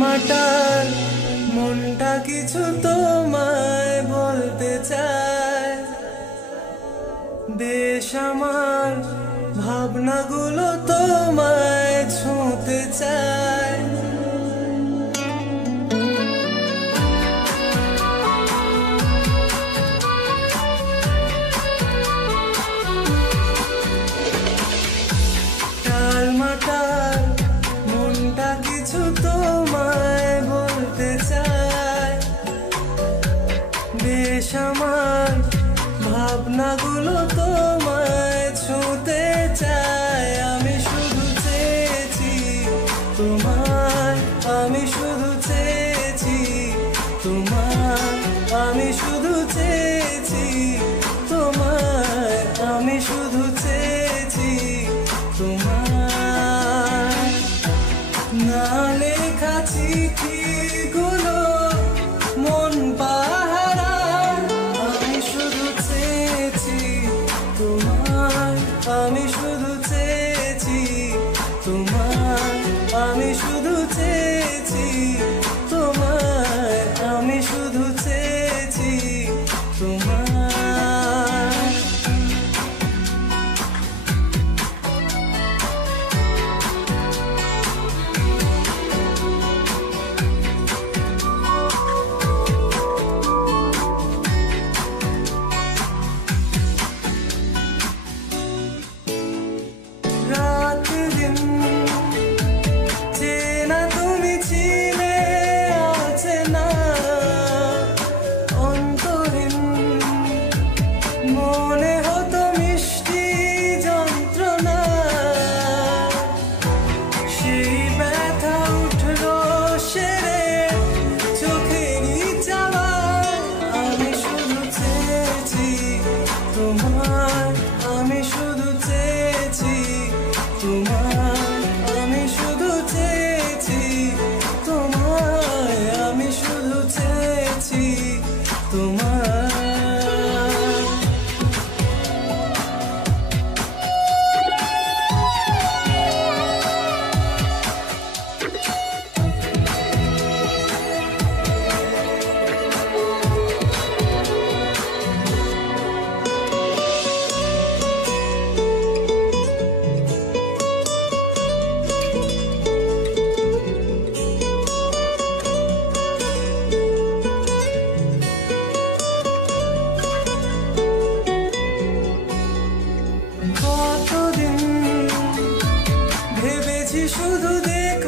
মাটার মনটা কিছু তোমায় বলতে চায়, বেশ আমার ভাবনাগুলো তোমায় ছুঁতে চায়। টাল মাটার মনটা কিছু তোমায় বলতে চায়, বেশ আমার ভাবনাগুলো তোমায় ছুঁতে চায়। আমি শুধু চেয়েছি তোমায়, আমি শুধু চেয়েছি তোমায়, আমি শুধু চেয়েছি তোমায়, আমি শুধু চেয়েছি তোমায়। না লেখা চিঠিগুলো মন পাহারা, আমি শুধু চেয়েছি তোমায়, আমি শুধু চেয়েছি তোমায়, আমি শুধু চেয়েছি তোমায়, আমি শুধু চেয়েছি তোমায়। শুধু দেখ